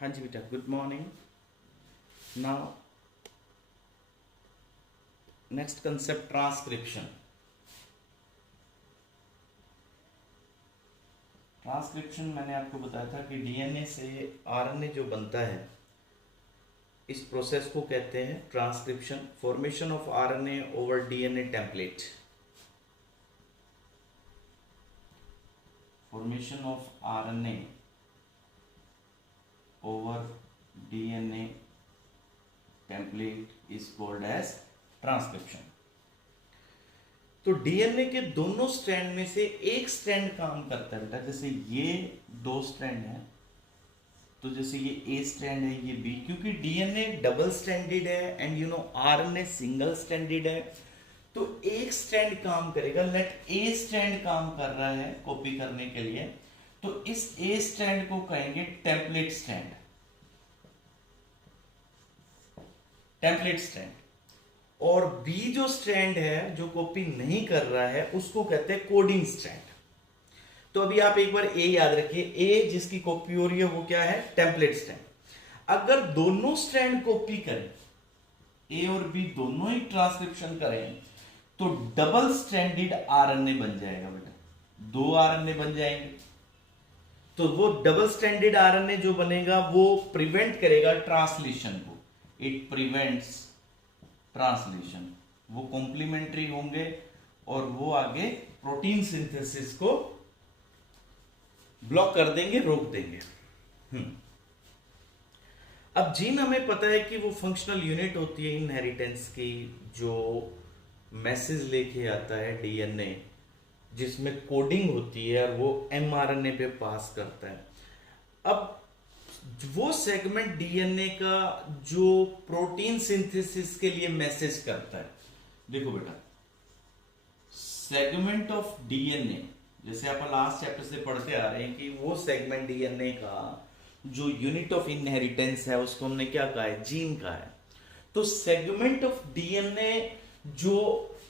हाँ जी बेटा, good morning. Now next concept, transcription. Transcription मैंने आपको बताया था कि डीएनए से आरएनए जो बनता है, इस प्रोसेस को कहते हैं transcription. Formation of RNA over DNA template. Formation of RNA over DNA template is called as transcription. तो डीएनए के दोनों स्ट्रैंड में से एक स्ट्रैंड काम करता है बेटा। जैसे ये दो स्ट्रैंड है, तो जैसे ये ए स्ट्रैंड है, ये बी, क्योंकि डीएनए डबल स्ट्रैंडेड है एंड आरएनए सिंगल स्ट्रैंडेड है, तो एक स्ट्रैंड काम करेगा। लेट ए स्ट्रैंड काम कर रहा है कॉपी करने के लिए, तो इस ए स्ट्रैंड को कहेंगे टेम्पलेट स्ट्रैंड। Template strand. और बी जो स्ट्रैंड है जो कॉपी नहीं कर रहा है, उसको कहते हैं कोडिंग स्ट्रैंड। तो अभी आप एक बार ए याद रखिए, ए जिसकी कॉपी हो रही है वो क्या है? Template strand. अगर दोनों स्ट्रैंड कॉपी करें, ए और बी दोनों ही ट्रांसक्रिप्शन करें, तो डबल स्ट्रैंडेड आरएनए बन जाएगा बेटा। दो आरएनए बन जाएंगे। तो वो डबल स्ट्रैंडेड आरएनए जो बनेगा वो प्रिवेंट करेगा ट्रांसलेशन को। It prevents translation. वो कॉम्प्लीमेंट्री होंगे और वो आगे प्रोटीन सिंथेसिस को ब्लॉक कर देंगे, रोक देंगे। अब जीन हमें पता है कि वो फंक्शनल यूनिट होती है इनहेरिटेंस की, जो मैसेज लेके आता है डीएनए, जिसमें कोडिंग होती है और वो एमआरएनए पे पास करता है। अब वो सेगमेंट डीएनए का जो प्रोटीन सिंथेसिस के लिए मैसेज करता है, देखो बेटा, सेगमेंट ऑफ डीएनए, जैसे आप लास्ट चैप्टर से पढ़ते आ रहे हैं कि वो सेगमेंट डीएनए का जो यूनिट ऑफ इनहेरिटेंस है उसको हमने क्या कहा है? जीन कहा है। तो सेगमेंट ऑफ डीएनए जो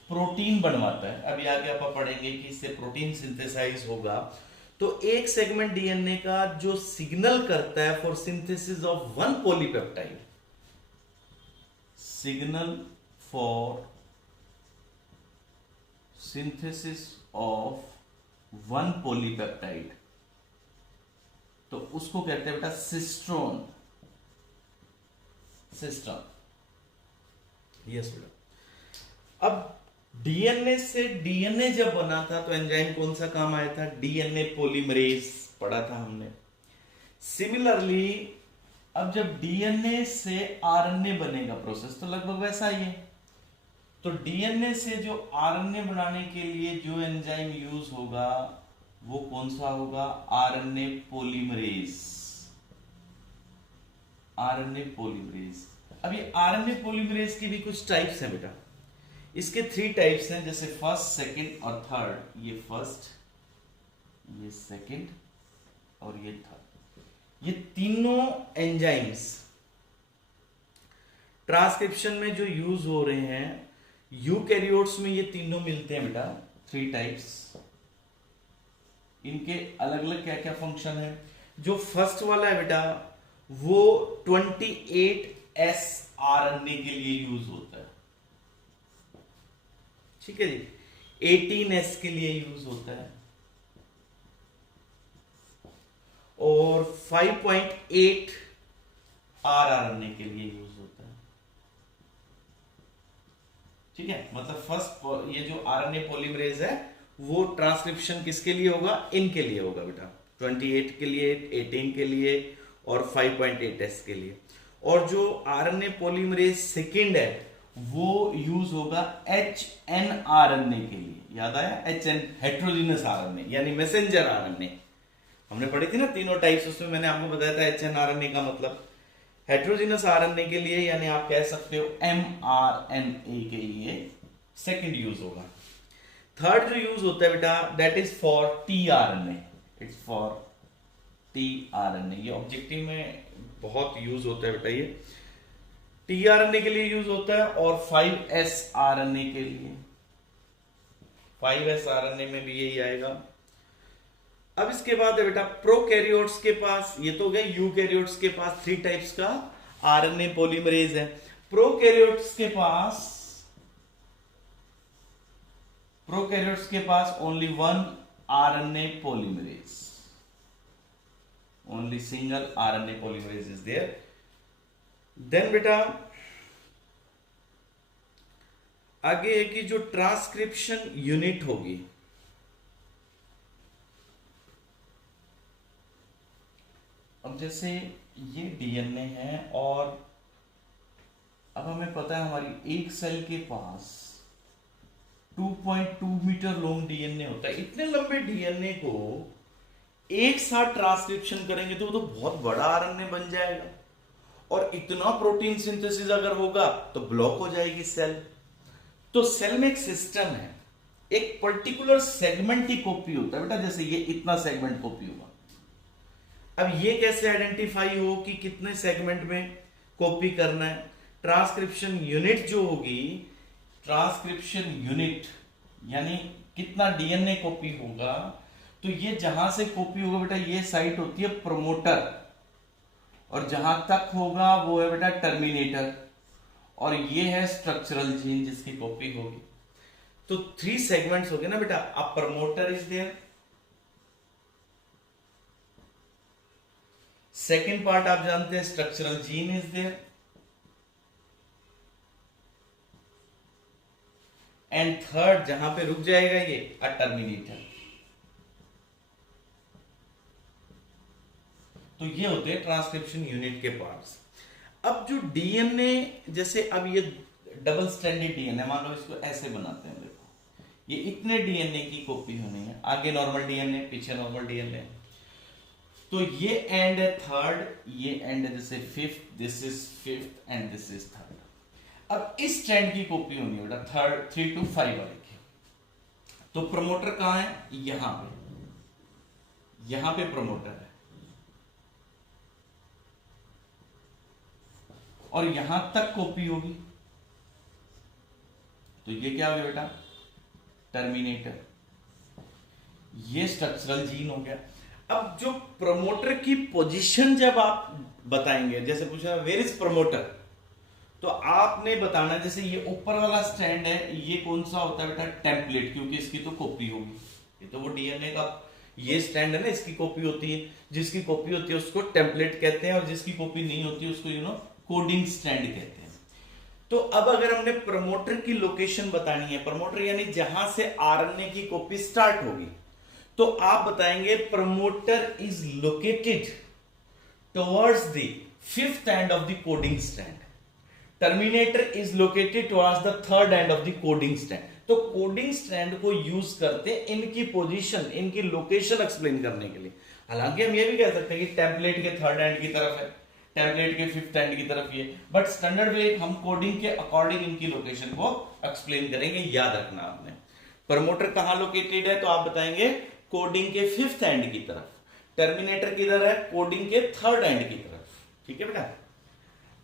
प्रोटीन बनवाता है, अभी आगे आप पढ़ेंगे कि इससे प्रोटीन सिंथेसाइज होगा, तो एक सेगमेंट डीएनए का जो सिग्नल करता है for synthesis of one polypeptide, signal for synthesis of one polypeptide, तो उसको कहते हैं बेटा सिस्ट्रोन। सिस्ट्रोन, यस बेटा। अब डीएनए से डीएनए जब बना था तो एंजाइम कौन सा काम आया था? डीएनए पॉलीमरेज पढ़ा था हमने। सिमिलरली अब जब डीएनए से आरएनए बनेगा प्रोसेस, तो लगभग वैसा ही है। तो डीएनए से जो आरएनए बनाने के लिए जो एंजाइम यूज होगा वो कौन सा होगा? RNA polymerase. RNA polymerase. अब ये आरएनए पॉलीमरेज की भी कुछ टाइप्स हैं बेटा। इसके 3 टाइप्स हैं, जैसे फर्स्ट, सेकंड और थर्ड। ये फर्स्ट, ये सेकंड और ये थर्ड। ये तीनों एंजाइम्स ट्रांसक्रिप्शन में जो यूज हो रहे हैं, यूकैरियोट्स में ये तीनों मिलते हैं बेटा। 3 टाइप्स। इनके अलग अलग क्या क्या फंक्शन है। जो फर्स्ट वाला है बेटा, वो 28S आरएनए के लिए यूज होता है। ठीक है जी। 18S के लिए यूज होता है और 5.8 आरएनए के लिए यूज होता है। ठीक है, मतलब फर्स्ट ये जो आरएनए पॉलीमरेज है वो ट्रांसक्रिप्शन किसके लिए होगा? इनके लिए होगा बेटा। 28 के लिए, 18 के लिए और 5.8S के लिए। और जो आरएनए पॉलीमरेज सेकंड है वो यूज होगा HN आरएनए के लिए। याद आया? HN हेट्रोजीनस आरएनए यानी मैसेंजर आरएनए। हमने पढ़ी थी ना तीनों टाइप्स, उसमें मैंने आपको बताया था HN आरएनए का मतलब हेट्रोजीनस आरएनए के लिए, यानी आप कह सकते हो mRNA के लिए सेकंड यूज होगा। थर्ड जो यूज होता है बेटा, that is for tRNA। It's for tRNA। ये ऑब्जेक्टिव में बहुत यूज होता है बेटा। ये tRNA के लिए यूज होता है और 5S RNA के लिए। 5S RNA में भी यही आएगा। अब इसके बाद है बेटा प्रोकैरियोट्स के पास, ये तो हो गया यूकैरियोट्स के पास 3 टाइप्स का आरएनए पॉलीमरेज है। प्रोकैरियोट्स के पास only one RNA polymerase, only single RNA polymerase is there. Then बेटा आगे है कि जो ट्रांसक्रिप्शन यूनिट होगी, अब जैसे ये डीएनए है और अब हमें पता है हमारी एक सेल के पास 2.2 मीटर लॉन्ग डीएनए होता है। इतने लंबे डीएनए को एक साथ ट्रांसक्रिप्शन करेंगे तो वो तो बहुत बड़ा आरएनए बन जाएगा, और इतना प्रोटीन सिंथेसिस अगर होगा तो ब्लॉक हो जाएगी सेल। तो सेल में एक सिस्टम है, एक पर्टिकुलर सेगमेंट ही कॉपी होता है बेटा, जैसे ये इतना सेगमेंट कॉपी हुआ। अब ये कैसे आइडेंटिफाई हो कि कितने सेगमेंट में कॉपी करना है? ट्रांसक्रिप्शन यूनिट जो होगी, ट्रांसक्रिप्शन यूनिट यानी कितना डीएनए कॉपी होगा, तो ये जहां से कॉपी होगा बेटा ये साइट होती है प्रमोटर, और जहां तक होगा वो है बेटा टर्मिनेटर, और ये है स्ट्रक्चरल जीन जिसकी कॉपी होगी। तो 3 सेगमेंट्स हो गए ना बेटा। अब promoter is there, second part आप जानते हैं structural gene is there, and third जहां पे रुक जाएगा ये अ टर्मिनेटर। तो ये होते हैं ट्रांसक्रिप्शन यूनिट के पार्ट्स। अब जो डीएनए, जैसे अब ये डबल स्ट्रैंडेड डीएनए, मान लो इसको ऐसे बनाते हैं, देखो ये इतने डीएनए की कॉपी होनी है, आगे नॉर्मल डीएनए पीछे नॉर्मल डीएनए, तो ये एंड है थर्ड, ये एंड है जैसे fifth, this is fifth and this is third. अब इस स्ट्रैंड की कॉपी होनी है बेटा थर्ड 3 to 5 वाले की। तो प्रमोटर कहां है? यहां पे प्रमोटर है, और यहां तक कॉपी होगी, तो ये क्या हो गया बेटा? टर्मिनेटर। ये स्ट्रक्चरल जीन हो गया। अब जो प्रमोटर की पोजीशन जब आप बताएंगे, जैसे पूछा वेयर इज प्रमोटर, तो आपने बताना जैसे ये ऊपर वाला स्ट्रैंड है, ये कौन सा होता है बेटा? टेम्पलेट, क्योंकि इसकी तो कॉपी होगी। ये तो वो डीएनए का ये स्ट्रैंड है ना, इसकी कॉपी होती है, जिसकी कॉपी होती है उसको टेम्पलेट कहते हैं, और जिसकी कॉपी नहीं होती है उसको कोडिंग स्ट्रैंड कहते हैं। तो अब अगर हमने प्रमोटर की लोकेशन बतानी है, प्रमोटर यानी जहां से आरएनए की कॉपी स्टार्ट होगी, तो आप बताएंगे promoter is located towards the 5th end of the coding strand, terminator is located towards the 3rd end of the coding strand. तो कोडिंग स्ट्रैंड को यूज करते हैं इनकी पोजीशन, इनकी लोकेशन एक्सप्लेन करने के लिए। हालांकि हम ये भी कह सकते हैं कि टेम्पलेट के 3rd एंड की तरफ है, टेम्पलेट के 5th एंड की तरफ ये, बट स्टैंडर्ड वे हम कोडिंग के अकॉर्डिंग इनकी लोकेशन को एक्सप्लेन करेंगे। याद रखना आपने, प्रमोटर कहां लोकेटेड है, तो आप बताएंगे कोडिंग के 5th एंड की तरफ, टर्मिनेटर किधर है? कोडिंग के 3rd एंड की तरफ। ठीक है बेटा।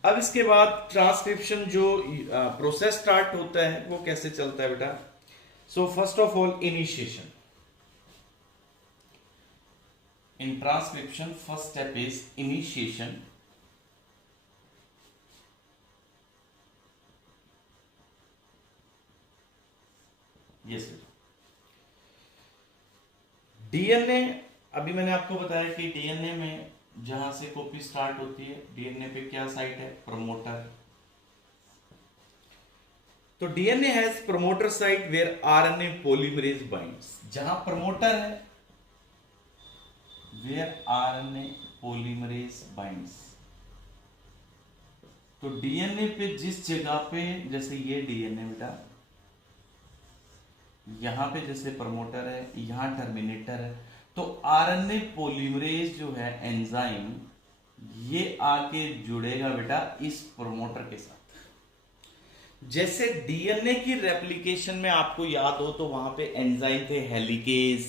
अब इसके बाद ट्रांसक्रिप्शन जो प्रोसेस स्टार्ट होता है वो कैसे चलता है बेटा? So first of all initiation in transcription, first step is initiation. Yes बेटा। डीएनए, अभी मैंने आपको बताया कि डीएनए में जहां से कॉपी स्टार्ट होती है, डीएनए पे क्या साइट है? प्रमोटर। तो DNA has promoter site where RNA polymerase binds. जहां प्रमोटर है वेयर आरएनए पॉलीमरेज बाइंड्स। तो डीएनए पे जिस जगह पे, जैसे ये डीएनए बेटा, यहां पे जैसे प्रमोटर है, यहां टर्मिनेटर है, तो आरएनए पॉलीमरेज जो है एंजाइम, ये आके जुड़ेगा बेटा इस प्रमोटर के साथ। जैसे डीएनए की रेप्लिकेशन में आपको याद हो तो वहां पे एंजाइम थे, हेलिकेज,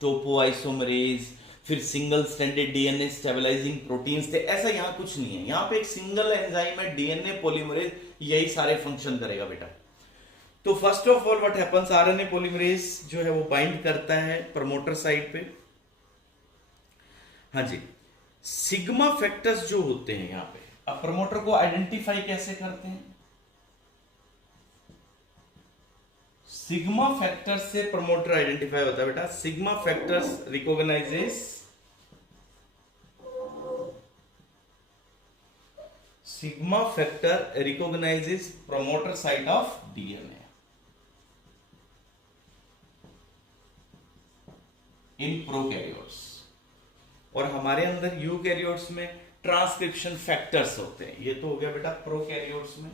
टोपोआइसोमरेज, फिर single stranded DNA stabilising proteins थे। ऐसा यहां कुछ नहीं है, यहां पे एक सिंगल एंजाइम है डीएनए पॉलीमरेज, यही सारे फंक्शन करेगा बेटा। तो first of all what happens, RNA polymerase जो है वो बाइंड करता है प्रमोटर साइट पे, हाँ जी, सिग्मा फैक्टर्स जो होते हैं यहां पे, अब प्रमोटर को आइडेंटिफाई कैसे करते हैं? सिग्मा फैक्टर से प्रमोटर आइडेंटिफाई होता है बेटा। Sigma factors recognises, sigma factor recognises promoter site of DNA in prokaryotes. और हमारे अंदर यूकैरियोट्स में ट्रांसक्रिप्शन फैक्टर्स होते हैं। ये तो हो गया बेटा प्रोकैरियोट्स में,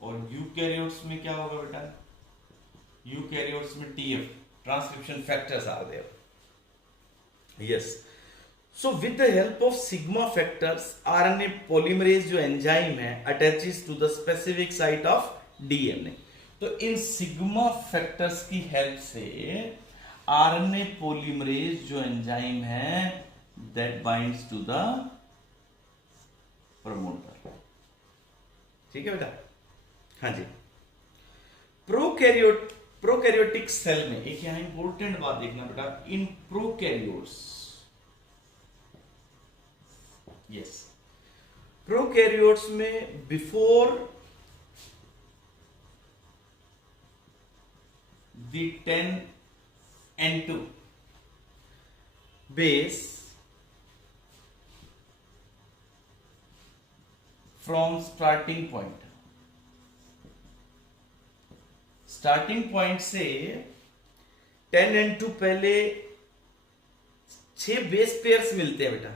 और यूकैरियोट्स में क्या होगा बेटा? यूकैरियोट्स में TF, transcription factors are there. Yes, so with the help of sigma factors RNA polymerase जो एंजाइम है attaches to the specific site of DNA. तो इन सिग्मा फैक्टर्स की हेल्प से आरएनए पॉलीमरेज जो एंजाइम है that binds to the promoter. ठीक है बेटा? हाँ जी। प्रोकैरियोटिक सेल में एक यहां इंपॉर्टेंट बात देखना बेटा, इन प्रोकैरियोट्स, यस, प्रोकैरियोट्स में before the 10N2 base from starting point, starting point से 10N2 पहले 6 बेस पेयर्स मिलते हैं बेटा।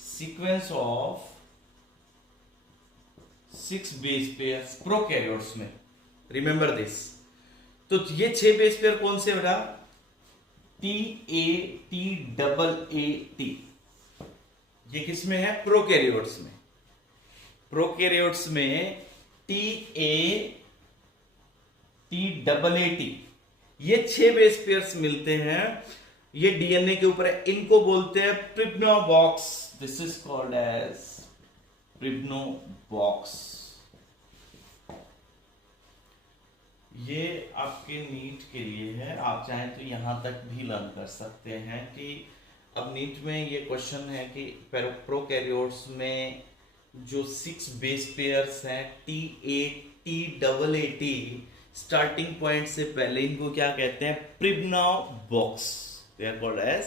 Sequence of 6 base pairs prokaryotes में, रिमेंबर दिस। तो ये 6 बेस पेयर कौन से बेटा? TAT, ये किस में है? प्रोकैरियोट्स में। प्रोकैरियोट्स में TAT, ये 6 बेस पेयर्स मिलते हैं। ये डीएनए के ऊपर है, इनको बोलते हैं pribnow box. This is called as pribnow box. ये आपके नीट के लिए है, आप चाहें तो यहां तक भी लर्न कर सकते हैं कि अब नीट में ये क्वेश्चन है कि प्रोकैरियोट्स में जो 6 बेस पेयर्स हैं TAT, स्टार्टिंग पॉइंट से पहले इनको क्या कहते हैं? प्रिब्नोबॉक्स। दे आर कॉल्ड एज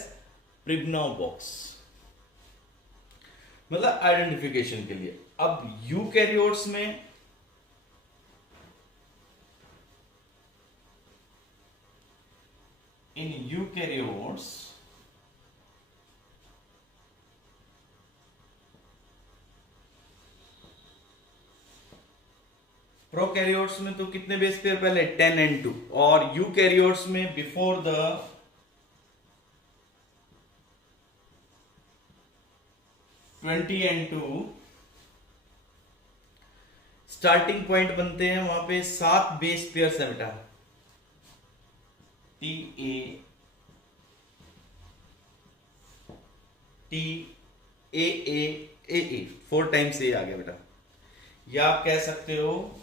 प्रिब्नोबॉक्स, मतलब आइडेंटिफिकेशन के लिए। अब यूकैरियोट्स में इन यूकैरियोट्स प्रोकैरियोट्स में तो कितने बेस पेयर पहले? 10N2। और यूकैरियोट्स में before the 20N2 starting point बनते हैं, वहां पे 7 बेस पेयर्स है बेटा। TAA 4 टाइम्स ए आ गया बेटा। या आप कह सकते हो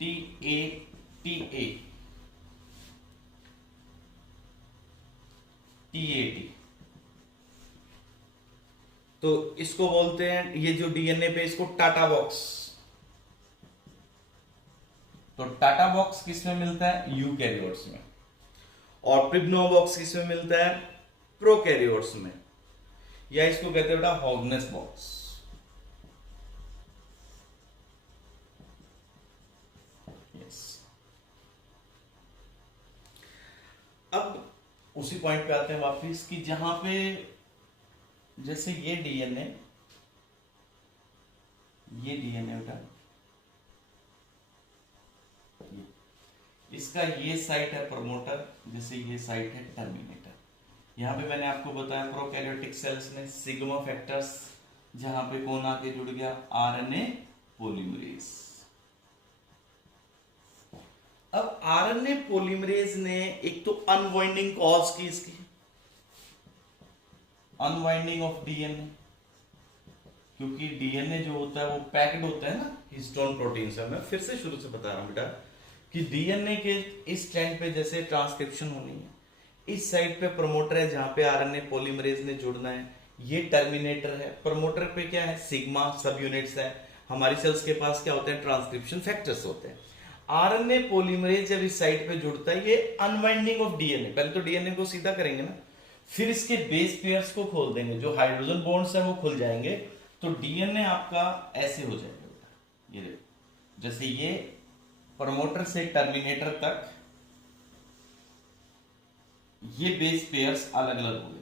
TATA, TAT। तो इसको बोलते हैं, ये जो डीएनए पे, इसको टाटा बॉक्स। तो टाटा बॉक्स किस में मिलता है? यूकैरियोट्स में। और प्रिब्नोबॉक्स किस में मिलता है? प्रोकैरियोट्स में। या इसको कहते हैं बेटा हॉगनेस बॉक्स। अब उसी पॉइंट पे आते हैं वापिस कि जहां पे जैसे ये डीएनए बेटा, इसका ये साइट है प्रमोटर, जैसे ये साइट है टर्मिनेटर। यहां पे मैंने आपको बताया प्रोकैरियोटिक सेल्स में सिग्मा फैक्टर्स, जहां पे कौन आके जुड़ गया? RNA polymerase. अब आरएनए पॉलीमरेज ने एक तो अनवाइंडिंग कॉज की, इसकी अनवाइंडिंग ऑफ डीएनए, क्योंकि डीएनए जो होता है वो पैक्ड होता है ना हिस्टोन प्रोटीन से। मैं फिर से शुरू से बता रहा हूं बेटा, कि डीएनए के इस स्ट्रैंड पे जैसे ट्रांसक्रिप्शन होनी है, इस साइड पे प्रमोटर है जहां पे आरएनए पॉलीमरेज ने जुड़ना है, ये टर्मिनेटर है। प्रमोटर पे क्या है, सिग्मा सब यूनिट्स है। हमारी सेल्स के पास क्या होते हैं, ट्रांसक्रिप्शन फैक्टर्स होते हैं। आरएनए पॉलीमरेज जब इस साइड पे जुड़ता है, ये अनवाइंडिंग ऑफ डीएनए, पहले तो डीएनए को सीधा करेंगे ना, फिर इसके बेस पेयर्स को खोल देंगे, जो हाइड्रोजन बॉन्ड्स है वो खुल जाएंगे, तो डीएनए आपका ऐसे हो जाएगा। ये देखो, जैसे ये प्रमोटर से टर्मिनेटर तक ये बेस पेयर्स अलग अलग हो गए।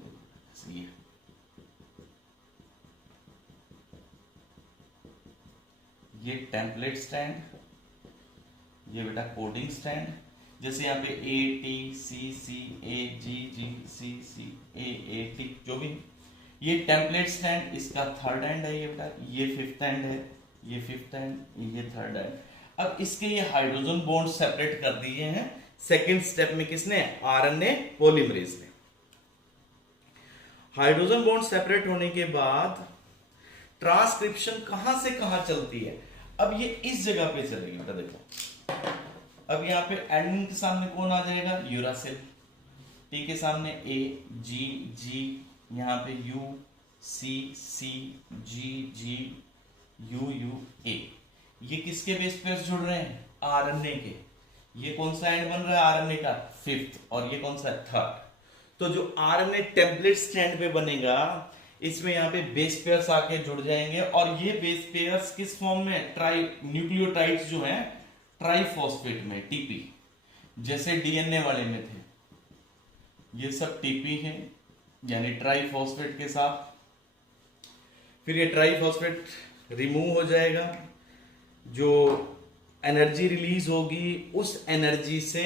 ये टेम्पलेट स्टैंड, ये बेटा कोडिंग स्टैंड, जैसे यहाँ पे A T C C A ji ji C C A T जो भी, ये टेम्पलेट स्टैंड, इसका थर्ड एंड है ये बेटा, ये फिफ्थ एंड है, ये फिफ्थ एंड, ये थर्ड एंड। अब इसके ये हाइड्रोजन बॉन्ड सेपरेट कर दिए हैं सेकेंड स्टेप में, किसने, आरएनए पॉलीमरेज ने। हाइड्रोजन बॉन्ड सेपरेट होने के बाद ट्रांसक्रिप्शन कहां से कहां चलती है, अब ये इस जगह पे चलेगी बेटा। देखो अब यहाँ पे एडमिन के सामने कौन आ जाएगा, यूरासिल, टी के सामने ए जी जी, यहाँ पे U C C G G U U A, ये किसके बेस पे जुड़ रहे हैं, आरएनए के। ये कौन सा एंड बन रहा है, आरएनए का फिफ्थ, और ये कौन सा है, थर्ड। तो जो आरएनए टेम्पलेट स्टैंड पे बनेगा, इसमें यहाँ पे बेस पेयर्स आके जुड़ जाएंगे, और ये बेस पेयर्स किस फॉर्म में, ट्राई न्यूक्लियोटाइड्स जो हैं ट्राइफॉस्फेट में, टीपी, जैसे डीएनए वाले में थे, ये सब टीपी है, यानी ट्राइफॉस्फेट के साथ। फिर ये ट्राइफॉस्फेट रिमूव हो जाएगा, जो एनर्जी रिलीज होगी उस एनर्जी से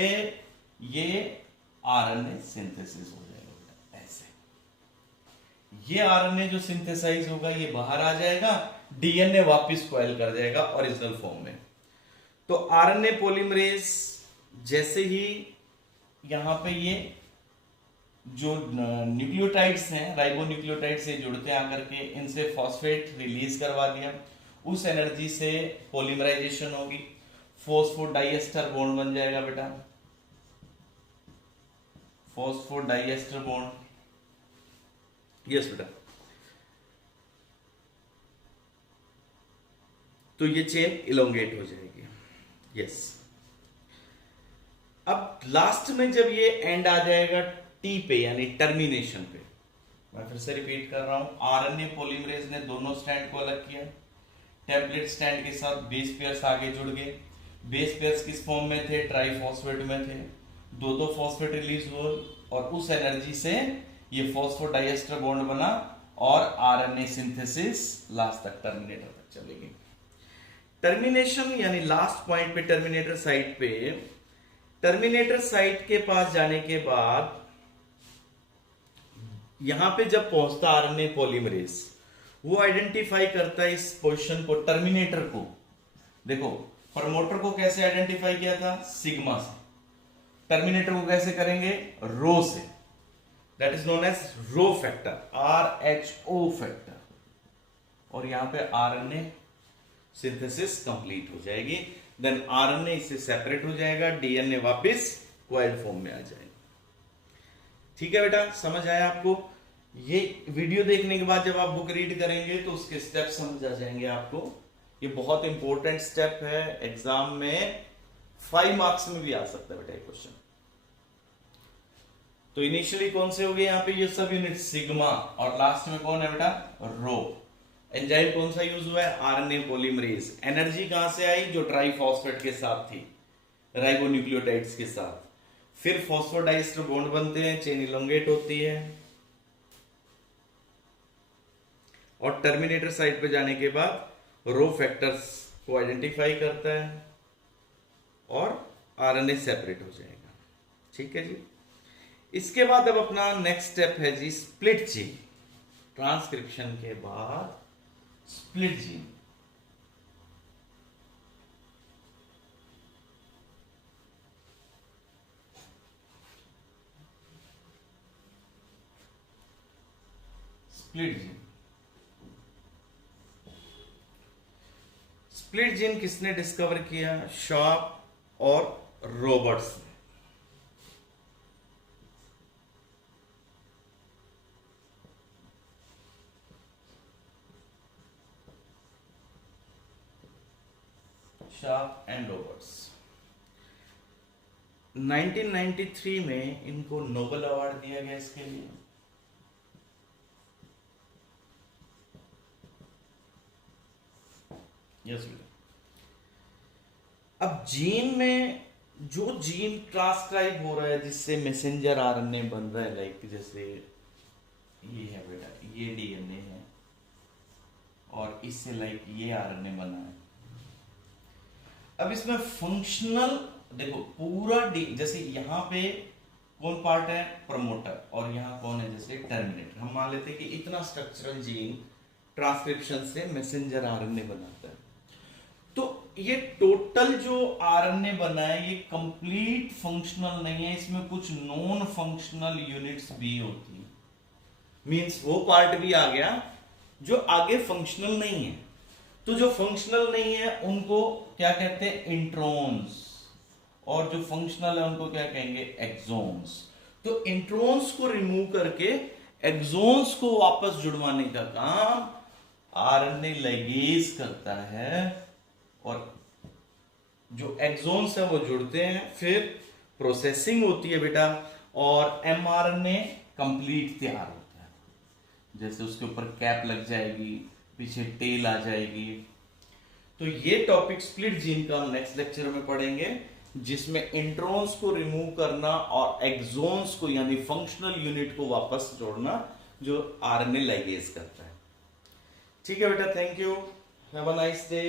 ये आरएनए सिंथेसिस हो जाएगा। ऐसे ये आरएनए जो सिंथेसाइज होगा ये बाहर आ जाएगा, डीएनए वापस कॉइल कर जाएगा ओरिजिनल फॉर्म में। तो आरएनए पॉलीमरेज जैसे ही यहां पे ये जो न्यूक्लियोटाइड्स हैं, राइबोन्यूक्लियोटाइड से जुड़ते हैं आकर के, इनसे फॉस्फेट रिलीज करवा दिया, उस एनर्जी से पॉलीमराइजेशन होगी, फॉस्फोडाइएस्टर बॉन्ड बन जाएगा बेटा, फॉस्फोडाइएस्टर बॉन्ड, यस बेटा। तो ये चेन इलोंगेट हो जाएगी, यस। अब लास्ट में जब ये एंड आ जाएगा टी पे, यानी टर्मिनेशन पे, मैं फिर से रिपीट कर रहा हूं, आरएनए पॉलीमरेज ने दोनों स्टैंड को अलग किया, टेम्पलेट स्टैंड के साथ बेस पेयर्स आगे जुड़ गए, बेस पेयर्स किस फॉर्म में थे, ट्राइफॉस्फेट में थे, दो फॉस्फेट रिलीज हुए, और उस एनर्जी से ये फॉस्फोडाइएस्टर बॉन्ड बना, और आरएनए सिंथेसिस लास्ट तक टर्मिनेटर तक चलेगी। टर्मिनेशन यानी लास्ट पॉइंट पे, टर्मिनेटर साइट पे, टर्मिनेटर साइट के पास जाने के बाद यहां पे जब पहुंचता आरएनए पॉलीमरेज, वो आइडेंटिफाई करता है इस पोजीशन को, टर्मिनेटर को। देखो प्रमोटर को कैसे आइडेंटिफाई किया था, सिग्मा से, टर्मिनेटर को कैसे करेंगे, रो से, that is known as rho factor, RHO factor, और यहां पे आरएनए सिंथेसिस कंप्लीट हो जाएगी, देन आरएनए इससे सेपरेट हो जाएगा, डीएनए वापस कॉइल्ड फॉर्म में आ जाएगा। ठीक है बेटा, समझ आया आपको? ये वीडियो देखने के बाद जब आप बुक रीड करेंगे तो उसके स्टेप समझ आ जाएंगे आपको। ये बहुत इंपॉर्टेंट स्टेप है, एग्जाम में 5 मार्क्स में भी आ सकता है बेटा ये क्वेश्चन। तो इनिशियली कौन से हो गए यहाँ पे, ये सब यूनिट सिग्मा, और लास्ट में कौन है बेटा, रो। एंजाइम कौन सा यूज हुआ है, आरएनए पॉलीमरेज। एनर्जी कहां से आई, जो ट्राइफॉस्फेट के साथ थी, राइबोन्यूक्लियोटाइड्स के साथ। फिर फॉस्फोडाइएस्टर बॉन्ड बनते हैं, चेन इलोंगेट होती है, और टर्मिनेटर साइड पे जाने के बाद रो फैक्टर्स को आइडेंटिफाई करता है, और आरएनए सेपरेट हो जाएगा। ठीक है जी। इसके बाद अब अपना नेक्स्ट स्टेप है जी स्प्लिट जीन। ट्रांसक्रिप्शन के बाद split gene. Split gene, split gene किसने डिस्कवर किया, शॉप और रॉबर्ट्स ने। Sharp and Roberts. 1993 में इनको नोबेल अवार्ड दिया गया इसके लिए। यस बेटा। अब जीन में जो जीन ट्रांसक्राइब हो रहा है जिससे मैसेंजर आरएनए बन रहा है, लाइक जैसे ये है बेटा, ये डीएनए है और इससे लाइक ये आरएनए बना है। अब इसमें फंक्शनल देखो पूरा जैसे यहाँ पे कौन पार्ट है, प्रमोटर, और यहाँ कौन है जैसे टर्मिनेटर। हम मान लेते हैं कि इतना स्ट्रक्चरल जीन ट्रांसक्रिप्शन से मैसेंजर आरएनए बनाता है। तो ये टोटल जो आरएनए बना है ये कंप्लीट फंक्शनल नहीं है, इसमें कुछ नॉन फंक्शनल यूनिट्स भी होती है। मींस वो पार्ट भी आ गया जो आगे फंक्शनल नहीं है। तो जो फंक्शनल नहीं है उनको क्या कहते हैं, इंट्रॉन्स, और जो फंक्शनल है उनको क्या कहेंगे, एक्सॉन्स। तो इंट्रॉन्स को रिमूव करके एक्सॉन्स को वापस जुड़वाने का काम आरएनए लिगेज करता है, और जो एक्सॉन्स है वो जुड़ते हैं, फिर प्रोसेसिंग होती है बेटा, और एमआरएनए कंप्लीट तैयार होता है। जैसे उसके ऊपर कैप लग जाएगी, पीछे टेल आ जाएगी। तो ये टॉपिक स्प्लिट जीन का हम नेक्स्ट लेक्चर में पढ़ेंगे, जिसमें इंट्रॉन्स को रिमूव करना और एक्सॉन्स को यानी फंक्शनल यूनिट को वापस जोड़ना जो आरएनए लिगेज करता है। ठीक है बेटा, thank you, have a nice day.